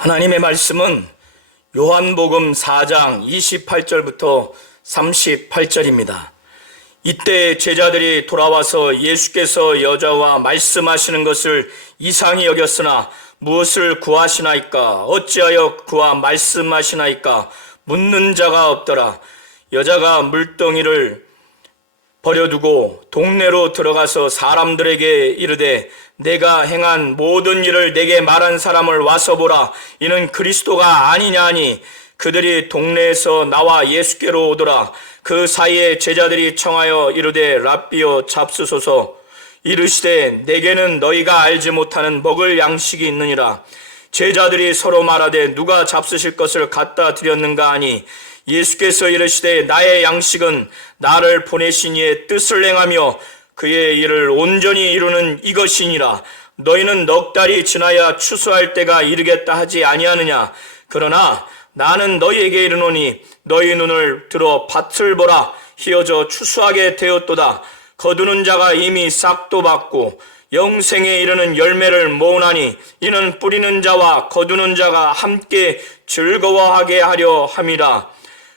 하나님의 말씀은 요한복음 4장 28절부터 38절입니다. 이때 제자들이 돌아와서 예수께서 여자와 말씀하시는 것을 이상히 여겼으나 무엇을 구하시나이까? 어찌하여 그와 말씀하시나이까? 묻는 자가 없더라. 여자가 물덩이를 버려두고 동네로 들어가서 사람들에게 이르되 내가 행한 모든 일을 내게 말한 사람을 와서 보라. 이는 그리스도가 아니냐 하니 그들이 동네에서 나와 예수께로 오더라. 그 사이에 제자들이 청하여 이르되 랍비여 잡수소서. 이르시되 내게는 너희가 알지 못하는 먹을 양식이 있느니라. 제자들이 서로 말하되 누가 잡수실 것을 갖다 드렸는가 하니 예수께서 이르시되 나의 양식은 나를 보내신 이의 뜻을 행하며 그의 일을 온전히 이루는 이것이니라. 너희는 넉 달이 지나야 추수할 때가 이르겠다 하지 아니하느냐. 그러나 나는 너희에게 이르노니 너희 눈을 들어 밭을 보라. 희어져 추수하게 되었도다. 거두는 자가 이미 싹도 받고 영생에 이르는 열매를 모으나니 이는 뿌리는 자와 거두는 자가 함께 즐거워하게 하려 함이라.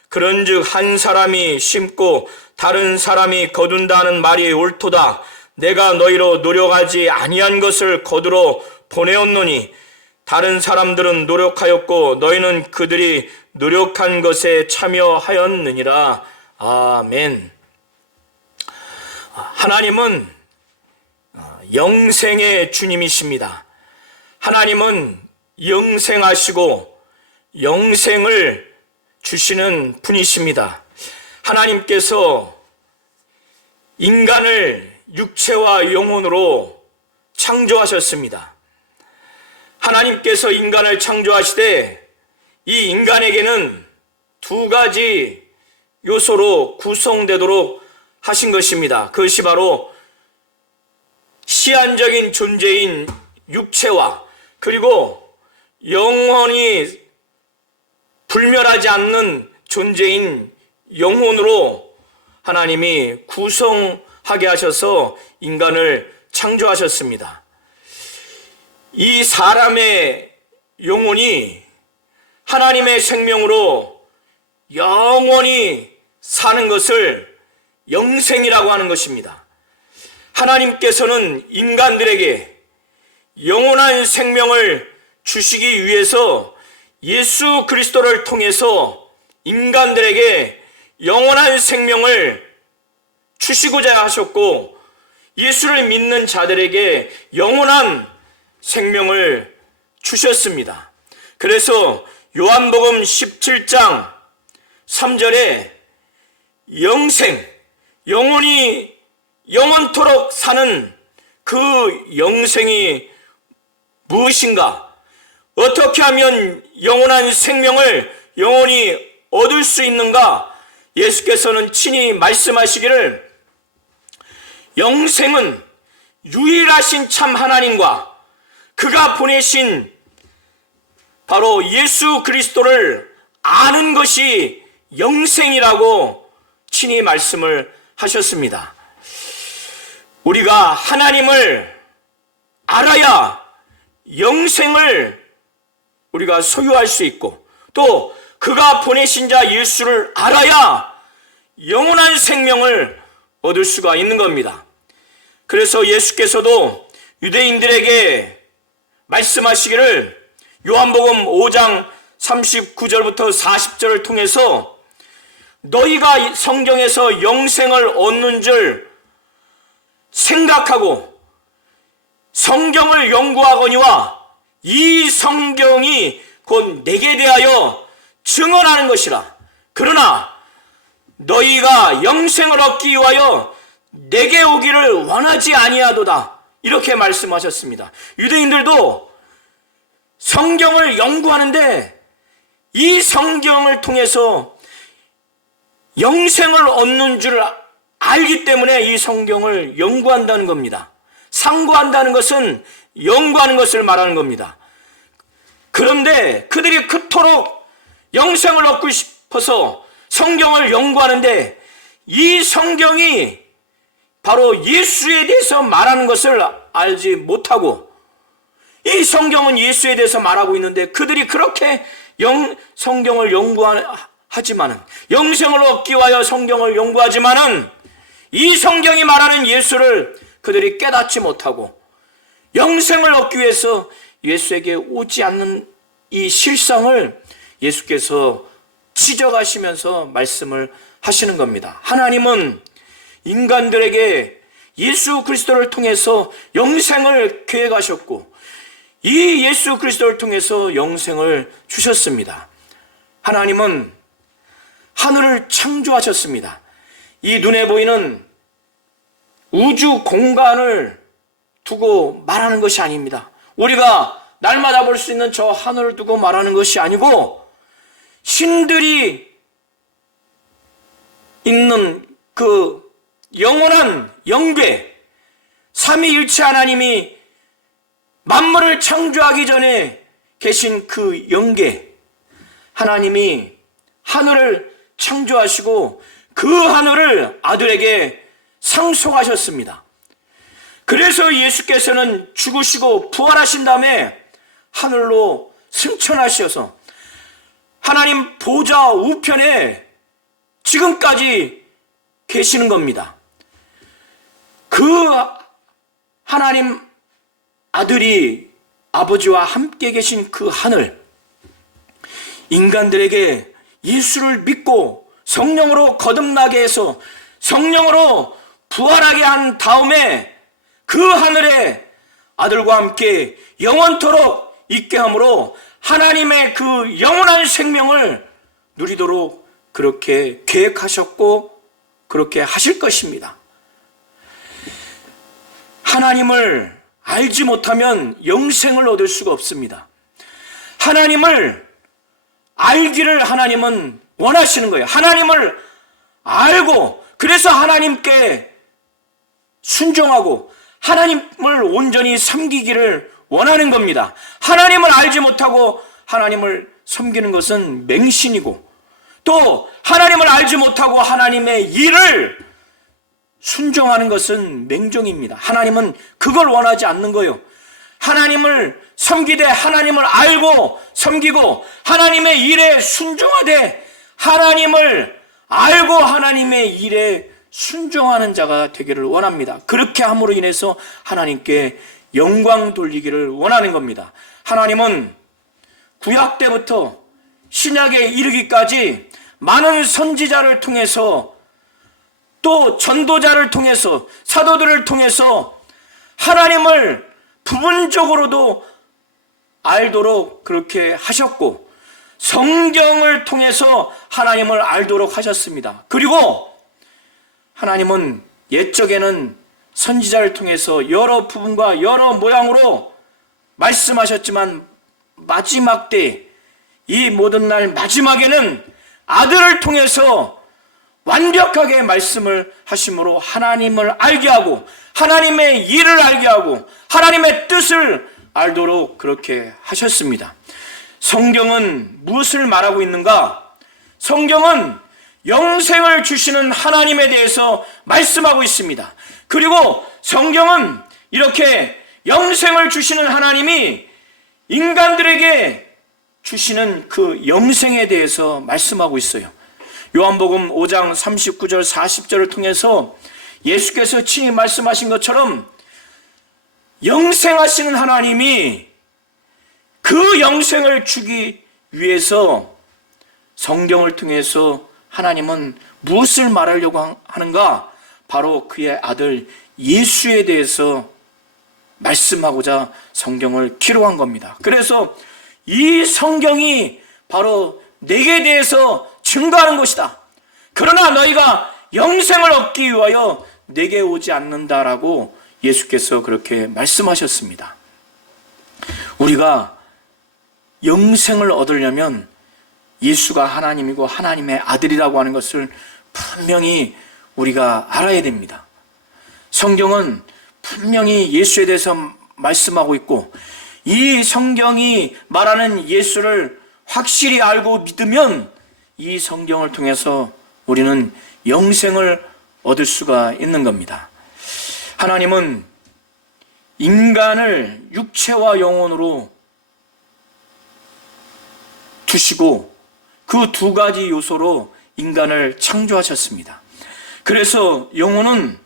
그런즉 한 사람이 심고 다른 사람이 거둔다는 말이 옳도다. 내가 너희로 노력하지 아니한 것을 거두러 보내었노니 다른 사람들은 노력하였고 너희는 그들이 노력한 것에 참여하였느니라. 아멘. 하나님은 영생의 주님이십니다. 하나님은 영생하시고 영생을 주시는 분이십니다. 하나님께서 인간을 육체와 영혼으로 창조하셨습니다. 하나님께서 인간을 창조하시되 이 인간에게는 두 가지 요소로 구성되도록 하신 것입니다. 그것이 바로 시한적인 존재인 육체와 그리고 영원히 불멸하지 않는 존재인 영혼으로 하나님이 구성하게 하셔서 인간을 창조하셨습니다. 이 사람의 영혼이 하나님의 생명으로 영원히 사는 것을 영생이라고 하는 것입니다. 하나님께서는 인간들에게 영원한 생명을 주시기 위해서 예수 그리스도를 통해서 인간들에게 영원한 생명을 주시고자 하셨고 예수를 믿는 자들에게 영원한 생명을 주셨습니다. 그래서 요한복음 17장 3절에 영생, 영원히 영원토록 사는 그 영생이 무엇인가? 어떻게 하면 영원한 생명을 영원히 얻을 수 있는가? 예수께서는 친히 말씀하시기를 영생은 유일하신 참 하나님과 그가 보내신 바로 예수 그리스도를 아는 것이 영생이라고 친히 말씀을 하셨습니다. 우리가 하나님을 알아야 영생을 우리가 소유할 수 있고 또 그가 보내신 자 예수를 알아야 영원한 생명을 얻을 수가 있는 겁니다. 그래서 예수께서도 유대인들에게 말씀하시기를 요한복음 5장 39절부터 40절을 통해서 너희가 성경에서 영생을 얻는 줄 생각하고 성경을 연구하거니와 이 성경이 곧 내게 대하여 증언하는 것이라. 그러나 너희가 영생을 얻기 위하여 내게 오기를 원하지 아니하도다. 이렇게 말씀하셨습니다. 유대인들도 성경을 연구하는데 이 성경을 통해서 영생을 얻는 줄 알기 때문에 이 성경을 연구한다는 겁니다. 상고한다는 것은 연구하는 것을 말하는 겁니다. 그런데 그들이 그토록 영생을 얻고 싶어서 성경을 연구하는데 이 성경이 바로 예수에 대해서 말하는 것을 알지 못하고 이 성경은 예수에 대해서 말하고 있는데 그들이 그렇게 성경을 연구하지만은, 영생을 얻기 위하여 성경을 연구하지만은 이 성경이 말하는 예수를 그들이 깨닫지 못하고 영생을 얻기 위해서 예수에게 오지 않는 이 실상을 예수께서 지적하시면서 말씀을 하시는 겁니다. 하나님은 인간들에게 예수 그리스도를 통해서 영생을 계획하셨고 이 예수 그리스도를 통해서 영생을 주셨습니다. 하나님은 하늘을 창조하셨습니다. 이 눈에 보이는 우주 공간을 두고 말하는 것이 아닙니다. 우리가 날마다 볼 수 있는 저 하늘을 두고 말하는 것이 아니고 신들이 있는 그 영원한 영계, 삼위일체 하나님이 만물을 창조하기 전에 계신 그 영계, 하나님이 하늘을 창조하시고 그 하늘을 아들에게 상속하셨습니다. 그래서 예수께서는 죽으시고 부활하신 다음에 하늘로 승천하셔서 하나님 보좌 우편에 지금까지 계시는 겁니다. 그 하나님 아들이 아버지와 함께 계신 그 하늘, 인간들에게 예수를 믿고 성령으로 거듭나게 해서 성령으로 부활하게 한 다음에 그 하늘에 아들과 함께 영원토록 있게 함으로 하나님의 그 영원한 생명을 누리도록 그렇게 계획하셨고 그렇게 하실 것입니다. 하나님을 알지 못하면 영생을 얻을 수가 없습니다. 하나님을 알기를 하나님은 원하시는 거예요. 하나님을 알고 그래서 하나님께 순종하고 하나님을 온전히 섬기기를 원하는 겁니다. 하나님을 알지 못하고 하나님을 섬기는 것은 맹신이고 또 하나님을 알지 못하고 하나님의 일을 순종하는 것은 맹종입니다. 하나님은 그걸 원하지 않는 거예요. 하나님을 섬기되 하나님을 알고 섬기고 하나님의 일에 순종하되 하나님을 알고 하나님의 일에 순종하는 자가 되기를 원합니다. 그렇게 함으로 인해서 하나님께 영광 돌리기를 원하는 겁니다. 하나님은 구약 때부터 신약에 이르기까지 많은 선지자를 통해서 또 전도자를 통해서 사도들을 통해서 하나님을 부분적으로도 알도록 그렇게 하셨고 성경을 통해서 하나님을 알도록 하셨습니다. 그리고 하나님은 옛적에는 선지자를 통해서 여러 부분과 여러 모양으로 말씀하셨지만 마지막 때 이 모든 날 마지막에는 아들을 통해서 완벽하게 말씀을 하심으로 하나님을 알게 하고 하나님의 일을 알게 하고 하나님의 뜻을 알도록 그렇게 하셨습니다. 성경은 무엇을 말하고 있는가? 성경은 영생을 주시는 하나님에 대해서 말씀하고 있습니다. 그리고 성경은 이렇게 영생을 주시는 하나님이 인간들에게 주시는 그 영생에 대해서 말씀하고 있어요. 요한복음 5장 39절 40절을 통해서 예수께서 친히 말씀하신 것처럼 영생하시는 하나님이 그 영생을 주기 위해서 성경을 통해서 하나님은 무엇을 말하려고 하는가? 바로 그의 아들 예수에 대해서 말씀하고자 성경을 기록한 겁니다. 그래서 이 성경이 바로 내게 대해서 증거하는 것이다. 그러나 너희가 영생을 얻기 위하여 내게 오지 않는다라고 예수께서 그렇게 말씀하셨습니다. 우리가 영생을 얻으려면 예수가 하나님이고 하나님의 아들이라고 하는 것을 분명히 우리가 알아야 됩니다. 성경은 분명히 예수에 대해서 말씀하고 있고 이 성경이 말하는 예수를 확실히 알고 믿으면 이 성경을 통해서 우리는 영생을 얻을 수가 있는 겁니다. 하나님은 인간을 육체와 영혼으로 두시고 그 두 가지 요소로 인간을 창조하셨습니다. 그래서 영혼은,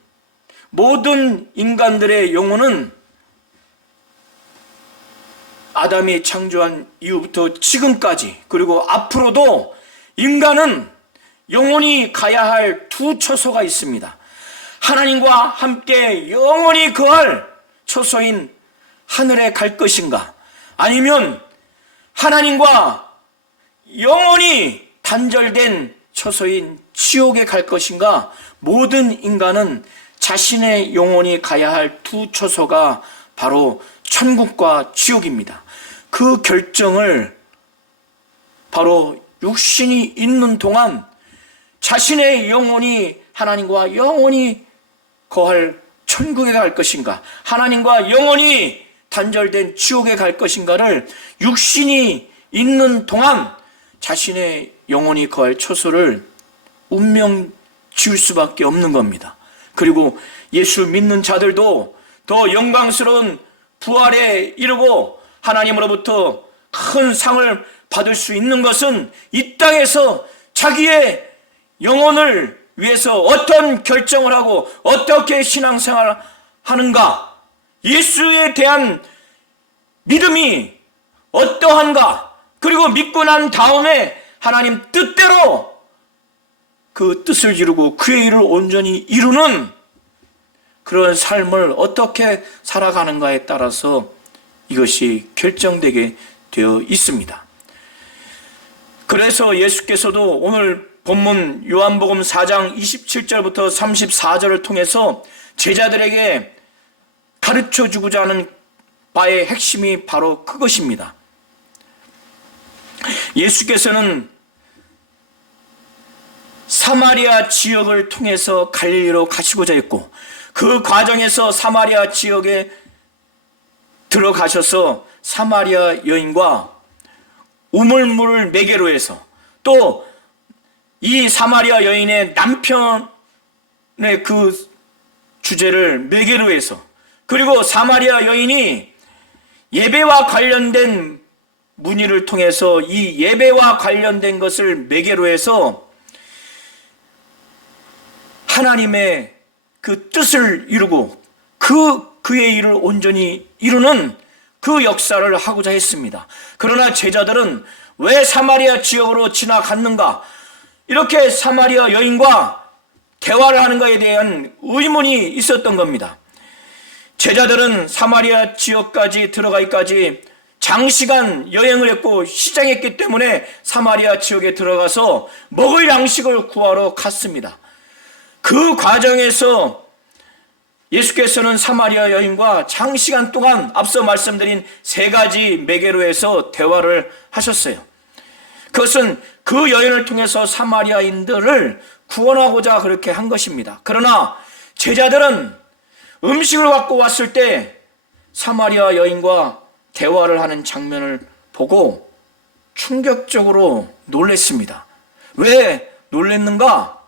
모든 인간들의 영혼은 아담이 창조한 이후부터 지금까지, 그리고 앞으로도 인간은 영원히 가야 할 두 처소가 있습니다. 하나님과 함께 영원히 거할 처소인 하늘에 갈 것인가, 아니면 하나님과 영원히 단절된 처소인 지옥에 갈 것인가. 모든 인간은 자신의 영혼이 가야 할 두 처소가 바로 천국과 지옥입니다. 그 결정을 바로 육신이 있는 동안 자신의 영혼이 하나님과 영원히 거할 천국에 갈 것인가, 하나님과 영원히 단절된 지옥에 갈 것인가를 육신이 있는 동안 자신의 영혼이 거할 처소를 운명 지을 수밖에 없는 겁니다. 그리고 예수 믿는 자들도 더 영광스러운 부활에 이르고 하나님으로부터 큰 상을 받을 수 있는 것은 이 땅에서 자기의 영혼을 위해서 어떤 결정을 하고 어떻게 신앙생활을 하는가, 예수에 대한 믿음이 어떠한가, 그리고 믿고 난 다음에 하나님 뜻대로 그 뜻을 이루고 그의 일을 온전히 이루는 그런 삶을 어떻게 살아가는가에 따라서 이것이 결정되게 되어 있습니다. 그래서 예수께서도 오늘 본문 요한복음 4장 27절부터 34절을 통해서 제자들에게 가르쳐주고자 하는 바의 핵심이 바로 그것입니다. 예수께서는 사마리아 지역을 통해서 갈릴리로 가시고자 했고, 그 과정에서 사마리아 지역에 들어가셔서 사마리아 여인과 우물물을 매개로 해서, 또 이 사마리아 여인의 남편의 그 주제를 매개로 해서, 그리고 사마리아 여인이 예배와 관련된 문의를 통해서 이 예배와 관련된 것을 매개로 해서 하나님의 그 뜻을 이루고 그의 일을 온전히 이루는 그 역사를 하고자 했습니다. 그러나 제자들은 왜 사마리아 지역으로 지나갔는가, 이렇게 사마리아 여인과 대화를 하는 것에 대한 의문이 있었던 겁니다. 제자들은 사마리아 지역까지 들어가기까지 장시간 여행을 했고 시장했기 때문에 사마리아 지역에 들어가서 먹을 양식을 구하러 갔습니다. 그 과정에서 예수께서는 사마리아 여인과 장시간 동안 앞서 말씀드린 세 가지 매개로 해서 대화를 하셨어요. 그것은 그 여인을 통해서 사마리아인들을 구원하고자 그렇게 한 것입니다. 그러나 제자들은 음식을 갖고 왔을 때 사마리아 여인과 대화를 하는 장면을 보고 충격적으로 놀랐습니다. 왜 놀랐는가?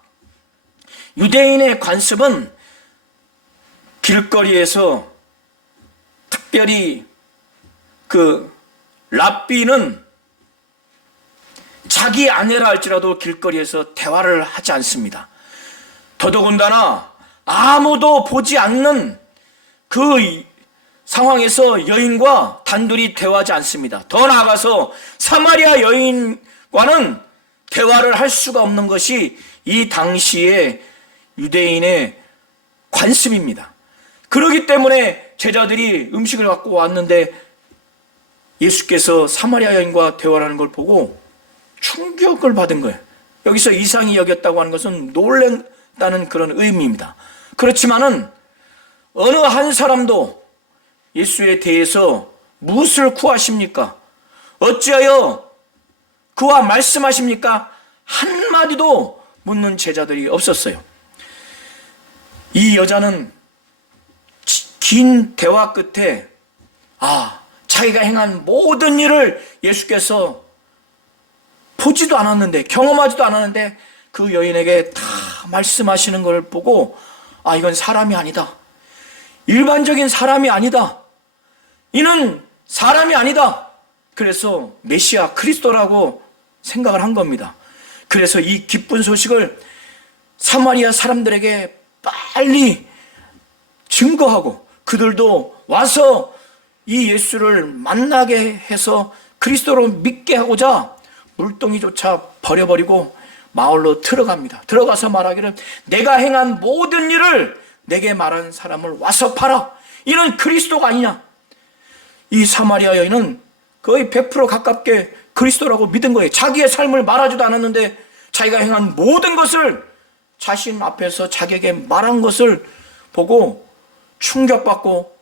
유대인의 관습은 길거리에서, 특별히 그 랍비는 자기 아내라 할지라도 길거리에서 대화를 하지 않습니다. 더더군다나 아무도 보지 않는 그 상황에서 여인과 단둘이 대화하지 않습니다. 더 나아가서 사마리아 여인과는 대화를 할 수가 없는 것이 이 당시의 유대인의 관습입니다. 그렇기 때문에 제자들이 음식을 갖고 왔는데 예수께서 사마리아 여인과 대화를 하는 걸 보고 충격을 받은 거예요. 여기서 이상히 여겼다고 하는 것은 놀란다는 그런 의미입니다. 그렇지만은 어느 한 사람도 예수에 대해서 무엇을 구하십니까? 어찌하여 그와 말씀하십니까? 한마디도 묻는 제자들이 없었어요. 이 여자는 긴 대화 끝에 자기가 행한 모든 일을 예수께서 보지도 않았는데, 경험하지도 않았는데 그 여인에게 다 말씀하시는 걸 보고 이건 사람이 아니다, 일반적인 사람이 아니다, 이는 사람이 아니다. 그래서 메시아 그리스도라고 생각을 한 겁니다. 그래서 이 기쁜 소식을 사마리아 사람들에게 빨리 증거하고 그들도 와서 이 예수를 만나게 해서 그리스도로 믿게 하고자 물동이조차 버려버리고 마을로 들어갑니다. 들어가서 말하기를 내가 행한 모든 일을 내게 말한 사람을 와서 봐라. 이는 그리스도가 아니냐. 이 사마리아 여인은 거의 100% 가깝게 그리스도라고 믿은 거예요. 자기의 삶을 말하지도 않았는데 자기가 행한 모든 것을 자신 앞에서 자기에게 말한 것을 보고 충격받고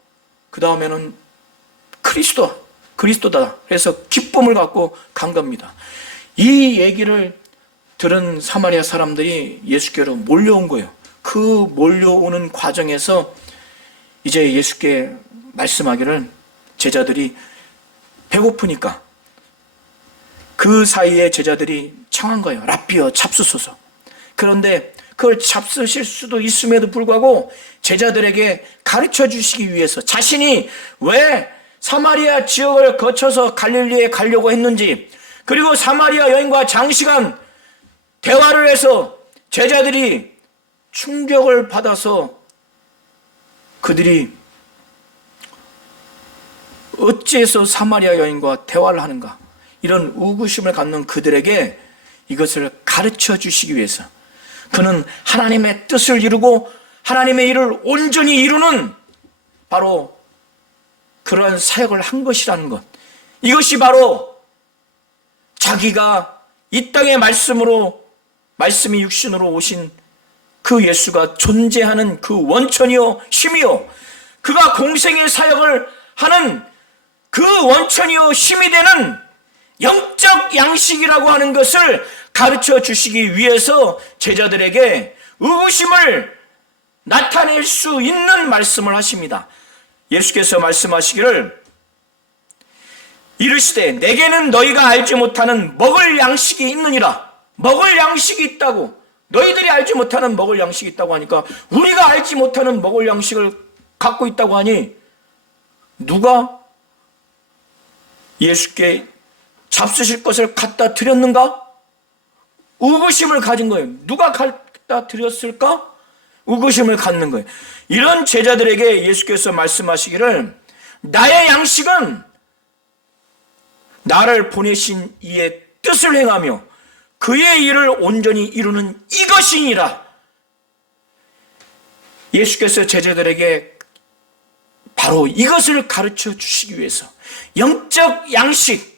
그 다음에는 그리스도다. 그래서 기쁨을 갖고 간 겁니다. 이 얘기를 들은 사마리아 사람들이 예수께로 몰려온 거예요. 그 몰려오는 과정에서 이제 예수께 말씀하기를 제자들이 배고프니까 그 사이에 제자들이 청한 거예요. 라삐어 잡수소서. 그런데 그걸 잡수실 수도 있음에도 불구하고 제자들에게 가르쳐 주시기 위해서 자신이 왜 사마리아 지역을 거쳐서 갈릴리에 가려고 했는지, 그리고 사마리아 여인과 장시간 대화를 해서 제자들이 충격을 받아서 그들이 어찌해서 사마리아 여인과 대화를 하는가, 이런 의구심을 갖는 그들에게 이것을 가르쳐 주시기 위해서 그는 하나님의 뜻을 이루고 하나님의 일을 온전히 이루는 바로 그러한 사역을 한 것이라는 것, 이것이 바로 자기가 이 땅의 말씀이 육신으로 오신 그 예수가 존재하는 그 원천이요 힘이요, 그가 공생의 사역을 하는 그 원천이요 힘이 되는 영적 양식이라고 하는 것을 가르쳐 주시기 위해서 제자들에게 의구심을 나타낼 수 있는 말씀을 하십니다. 예수께서 말씀하시기를 이르시되 내게는 너희가 알지 못하는 먹을 양식이 있느니라. 먹을 양식이 있다고, 너희들이 알지 못하는 먹을 양식이 있다고 하니까 우리가 알지 못하는 먹을 양식을 갖고 있다고 하니 누가 예수께 잡수실 것을 갖다 드렸는가? 의구심을 가진 거예요. 누가 갖다 드렸을까? 의구심을 갖는 거예요. 이런 제자들에게 예수께서 말씀하시기를 나의 양식은 나를 보내신 이의 뜻을 행하며 그의 일을 온전히 이루는 이것이니라. 예수께서 제자들에게 바로 이것을 가르쳐 주시기 위해서 영적 양식,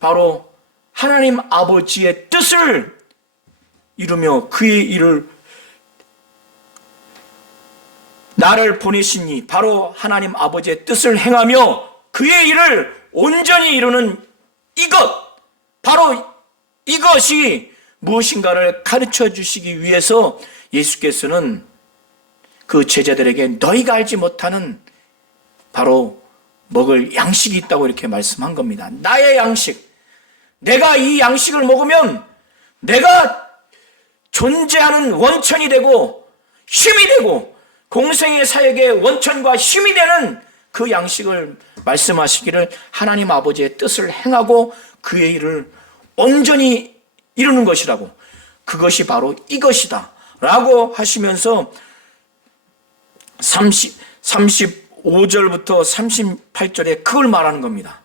바로 하나님 아버지의 뜻을 이루며 그의 일을, 나를 보내신 이 바로 하나님 아버지의 뜻을 행하며 그의 일을 온전히 이루는 이것, 바로 이것이 무엇인가를 가르쳐 주시기 위해서 예수께서는 그 제자들에게 너희가 알지 못하는 바로 먹을 양식이 있다고 이렇게 말씀한 겁니다. 나의 양식, 내가 이 양식을 먹으면 내가 존재하는 원천이 되고 힘이 되고 공생의 사역의 원천과 힘이 되는 그 양식을 말씀하시기를 하나님 아버지의 뜻을 행하고 그의 일을 온전히 이루는 것이라고, 그것이 바로 이것이다 라고 하시면서 35절부터 38절에 그걸 말하는 겁니다.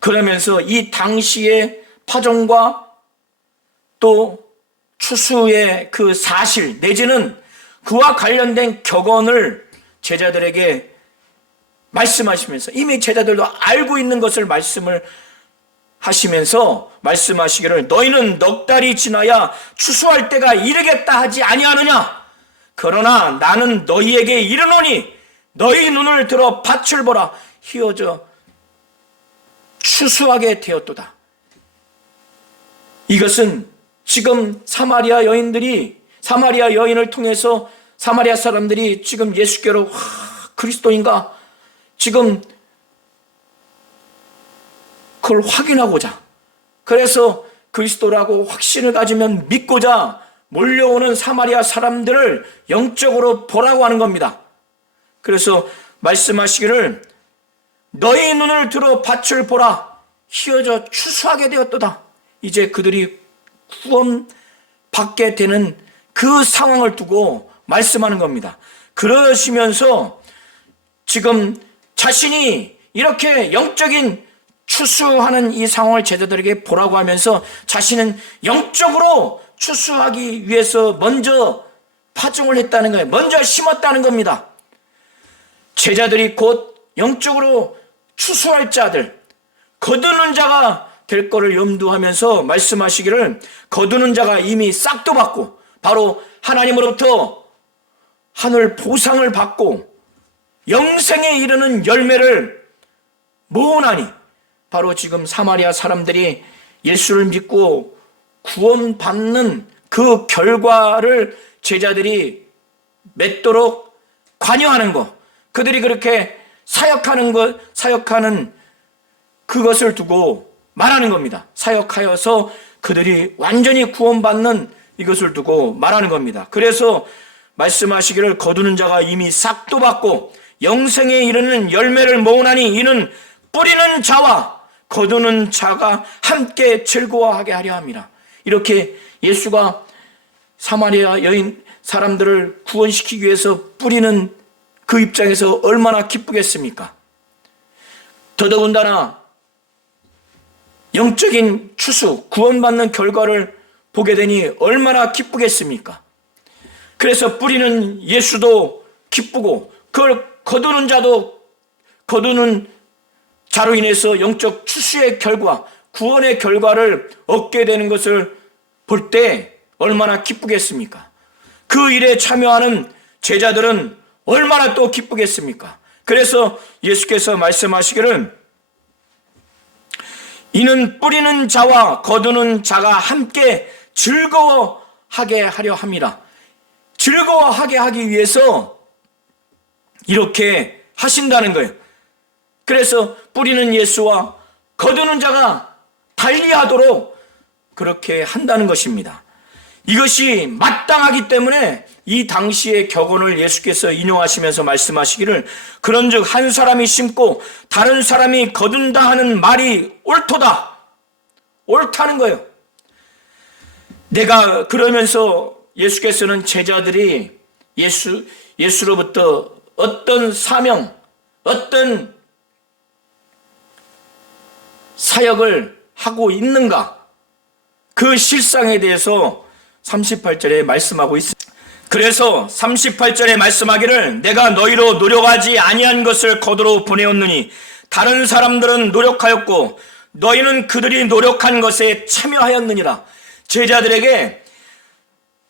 그러면서 이 당시의 파종과 또 추수의 그 사실 내지는 그와 관련된 격언을 제자들에게 말씀하시면서, 이미 제자들도 알고 있는 것을 말씀을 하시면서 말씀하시기를 너희는 넉 달이 지나야 추수할 때가 이르겠다 하지 아니하느냐. 그러나 나는 너희에게 이르노니 너희 눈을 들어 밭을 보라. 휘어져 추수하게 되었도다. 이것은 지금 사마리아 여인을 통해서 사마리아 사람들이 지금 예수께로 그리스도인가 지금 그걸 확인하고자, 그래서 그리스도라고 확신을 가지면 믿고자 몰려오는 사마리아 사람들을 영적으로 보라고 하는 겁니다. 그래서 말씀하시기를 너희 눈을 들어 밭을 보라. 휘어져 추수하게 되었도다. 이제 그들이 구원받게 되는 그 상황을 두고 말씀하는 겁니다. 그러시면서 지금 자신이 이렇게 영적인 추수하는 이 상황을 제자들에게 보라고 하면서 자신은 영적으로 추수하기 위해서 먼저 파종을 했다는 거예요. 먼저 심었다는 겁니다. 제자들이 곧 영적으로 추수할 자들, 거두는 자가 될 거를 염두하면서 말씀하시기를 거두는 자가 이미 싹도 받고 바로 하나님으로부터 하늘 보상을 받고 영생에 이르는 열매를 모으나니, 바로 지금 사마리아 사람들이 예수를 믿고 구원받는 그 결과를 제자들이 맺도록 관여하는 것, 그들이 그렇게 사역하는 그것을 두고 말하는 겁니다. 사역하여서 그들이 완전히 구원받는 이것을 두고 말하는 겁니다. 그래서 말씀하시기를 거두는 자가 이미 싹도 받고 영생에 이르는 열매를 모으나니 이는 뿌리는 자와 거두는 자가 함께 즐거워하게 하려 함이라. 이렇게 예수가 사마리아 여인 사람들을 구원시키기 위해서 뿌리는 그 입장에서 얼마나 기쁘겠습니까? 더더군다나 영적인 추수, 구원받는 결과를 보게 되니 얼마나 기쁘겠습니까? 그래서 뿌리는 예수도 기쁘고 그걸 거두는 자도 거두는 자로 인해서 영적 추수의 결과, 구원의 결과를 얻게 되는 것을 볼 때 얼마나 기쁘겠습니까? 그 일에 참여하는 제자들은 얼마나 또 기쁘겠습니까? 그래서 예수께서 말씀하시기를 이는 뿌리는 자와 거두는 자가 함께 즐거워하게 하려 함이라. 즐거워하게 하기 위해서 이렇게 하신다는 거예요. 그래서 뿌리는 예수와 거두는 자가 달리하도록 그렇게 한다는 것입니다. 이것이 마땅하기 때문에 이 당시의 격언을 예수께서 인용하시면서 말씀하시기를 그런즉 한 사람이 심고 다른 사람이 거둔다 하는 말이 옳도다. 옳다는 거예요. 내가 그러면서 예수께서는 제자들이 예수로부터 어떤 사명, 어떤 사역을 하고 있는가, 그 실상에 대해서 38절에 말씀하고 있습니다. 그래서 38절에 말씀하기를 내가 너희로 노력하지 아니한 것을 거두러 보내었느니 다른 사람들은 노력하였고 너희는 그들이 노력한 것에 참여하였느니라. 제자들에게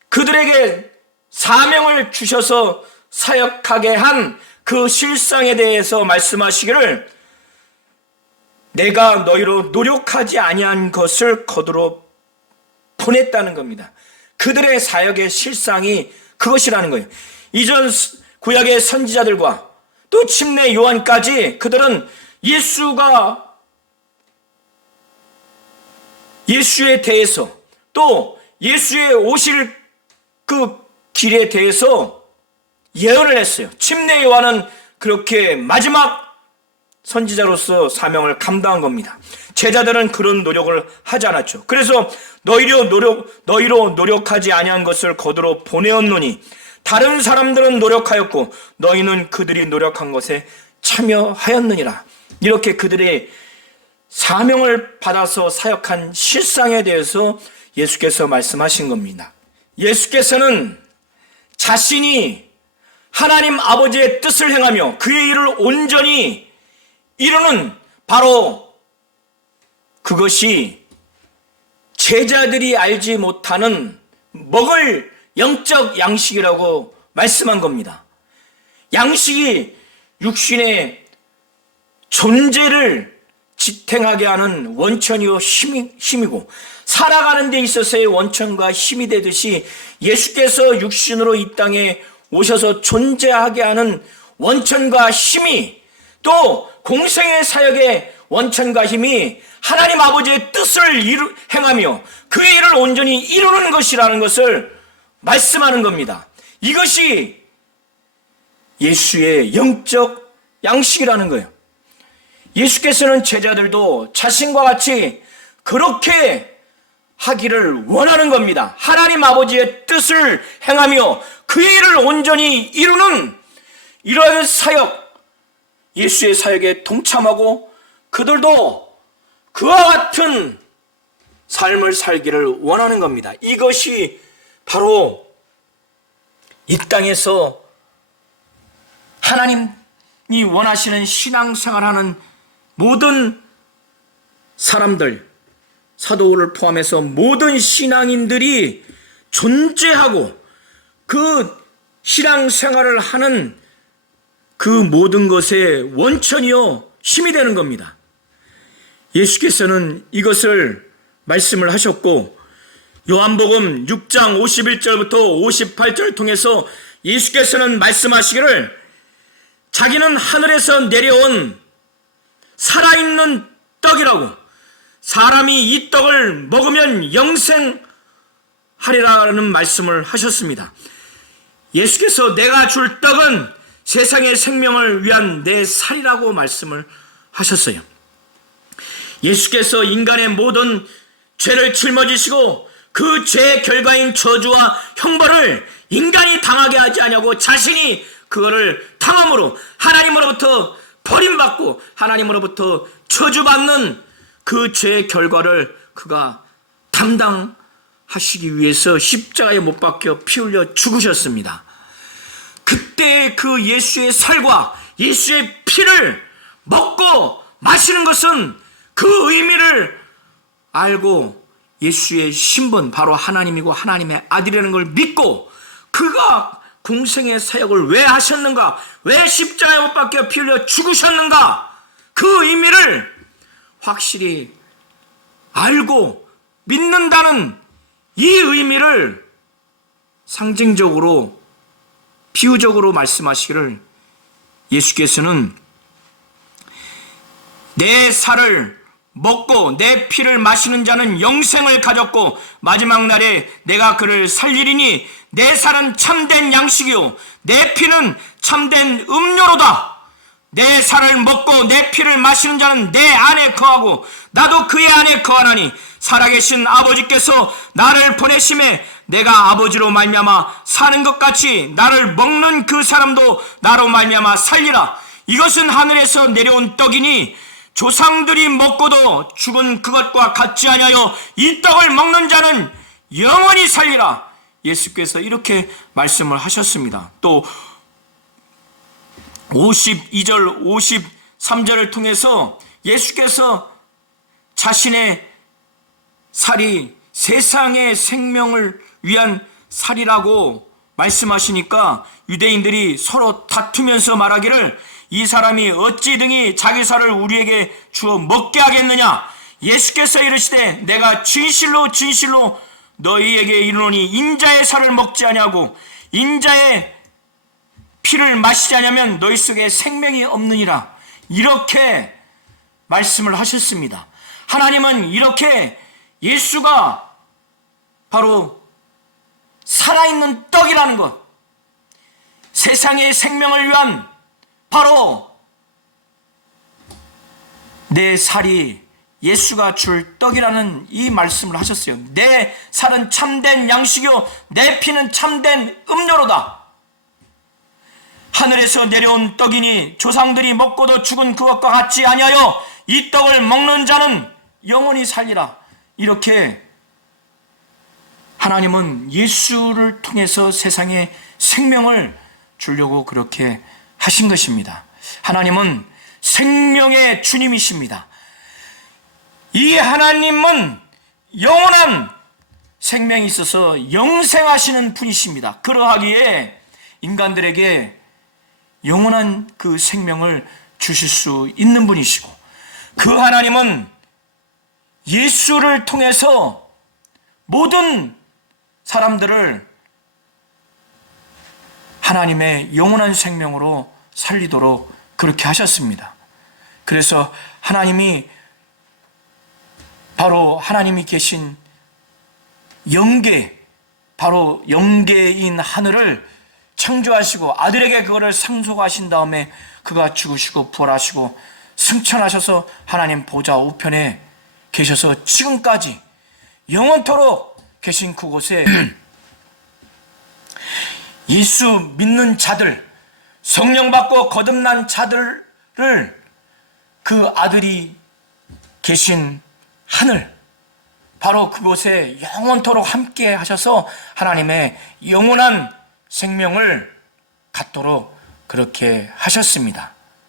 그들에게 사명을 주셔서 사역하게 한 그 실상에 대해서 말씀하시기를 내가 너희로 노력하지 아니한 것을 거두러 보냈다는 겁니다. 그들의 사역의 실상이 그것이라는 거예요. 이전 구약의 선지자들과 또 침례 요한까지 그들은 예수에 대해서 또 예수의 오실 그 길에 대해서 예언을 했어요. 침례 요한은 그렇게 마지막 선지자로서 사명을 감당한 겁니다. 제자들은 그런 노력을 하지 않았죠. 그래서 너희로 노력하지 아니한 것을 거두러 보내었노니 다른 사람들은 노력하였고 너희는 그들이 노력한 것에 참여하였느니라. 이렇게 그들의 사명을 받아서 사역한 실상에 대해서 예수께서 말씀하신 겁니다. 예수께서는 자신이 하나님 아버지의 뜻을 행하며 그의 일을 온전히 이루는 바로 그것이 제자들이 알지 못하는 먹을 영적 양식이라고 말씀한 겁니다. 양식이 육신의 존재를 지탱하게 하는 원천이요 힘이고 살아가는 데 있어서의 원천과 힘이 되듯이 예수께서 육신으로 이 땅에 오셔서 존재하게 하는 원천과 힘이 또 공생의 사역의 원천과 힘이 하나님 아버지의 뜻을 행하며 그의 일을 온전히 이루는 것이라는 것을 말씀하는 겁니다. 이것이 예수의 영적 양식이라는 거예요. 예수께서는 제자들도 자신과 같이 그렇게 하기를 원하는 겁니다. 하나님 아버지의 뜻을 행하며 그의 일을 온전히 이루는 이러한 사역, 예수의 사역에 동참하고 그들도 그와 같은 삶을 살기를 원하는 겁니다. 이것이 바로 이 땅에서 하나님이 원하시는 신앙생활하는 모든 사람들, 사도를 포함해서 모든 신앙인들이 존재하고 그 신앙생활을 하는 그 모든 것의 원천이요 힘이 되는 겁니다. 예수께서는 이것을 말씀을 하셨고, 요한복음 6장 51절부터 58절을 통해서 예수께서는 말씀하시기를 자기는 하늘에서 내려온 살아있는 떡이라고, 사람이 이 떡을 먹으면 영생하리라는 말씀을 하셨습니다. 예수께서 내가 줄 떡은 세상의 생명을 위한 내 살이라고 말씀을 하셨어요. 예수께서 인간의 모든 죄를 짊어지시고 그 죄의 결과인 저주와 형벌을 인간이 당하게 하지 않냐고 자신이 그거를 당함으로 하나님으로부터 버림받고 하나님으로부터 저주받는 그 죄의 결과를 그가 담당하시기 위해서 십자가에 못 박혀 피 흘려 죽으셨습니다. 그때 그 예수의 살과 예수의 피를 먹고 마시는 것은 그 의미를 알고 예수의 신분, 바로 하나님이고 하나님의 아들이라는 걸 믿고 그가 공생의 사역을 왜 하셨는가, 왜 십자가에 못 박혀 피 흘려 죽으셨는가, 그 의미를 확실히 알고 믿는다는 이 의미를 상징적으로 비유적으로 말씀하시기를, 예수께서는 내 살을 먹고 내 피를 마시는 자는 영생을 가졌고 마지막 날에 내가 그를 살리리니 내 살은 참된 양식이요 내 피는 참된 음료로다. 내 살을 먹고 내 피를 마시는 자는 내 안에 거하고 나도 그의 안에 거하나니 살아계신 아버지께서 나를 보내심에 내가 아버지로 말미암아 사는 것 같이 나를 먹는 그 사람도 나로 말미암아 살리라. 이것은 하늘에서 내려온 떡이니 조상들이 먹고도 죽은 그것과 같지 아니하여 이 떡을 먹는 자는 영원히 살리라. 예수께서 이렇게 말씀을 하셨습니다. 또 52절 53절을 통해서 예수께서 자신의 살이 세상의 생명을 위한 살이라고 말씀하시니까 유대인들이 서로 다투면서 말하기를 이 사람이 어찌 등이 자기 살을 우리에게 주어 먹게 하겠느냐. 예수께서 이르시되 내가 진실로 진실로 너희에게 이르노니 인자의 살을 먹지 아니하고 인자의 피를 마시지 않으면 너희 속에 생명이 없느니라. 이렇게 말씀을 하셨습니다. 하나님은 이렇게 예수가 바로 살아있는 떡이라는 것, 세상의 생명을 위한 바로 내 살이 예수가 줄 떡이라는 이 말씀을 하셨어요. 내 살은 참된 양식이요 내 피는 참된 음료로다. 하늘에서 내려온 떡이니 조상들이 먹고도 죽은 그것과 같지 아니하여 이 떡을 먹는 자는 영원히 살리라. 이렇게 하나님은 예수를 통해서 세상에 생명을 주려고 그렇게 하신 것입니다. 하나님은 생명의 주님이십니다. 이 하나님은 영원한 생명이 있어서 영생하시는 분이십니다. 그러하기에 인간들에게 영원한 그 생명을 주실 수 있는 분이시고 그 하나님은 예수를 통해서 모든 사람들을 하나님의 영원한 생명으로 살리도록 그렇게 하셨습니다. 그래서 하나님이 바로 하나님이 계신 영계, 바로 영계인 하늘을 창조하시고 아들에게 그거를 상속하신 다음에 그가 죽으시고 부활하시고 승천하셔서 하나님 보좌 우편에 계셔서 지금까지 영원토록 계신 그곳에 예수 믿는 자들, 성령 받고 거듭난 자들을 그 아들이 계신 하늘, 바로 그곳에 영원토록 함께 하셔서 하나님의 영원한 생명을 갖도록 그렇게 하셨습니다.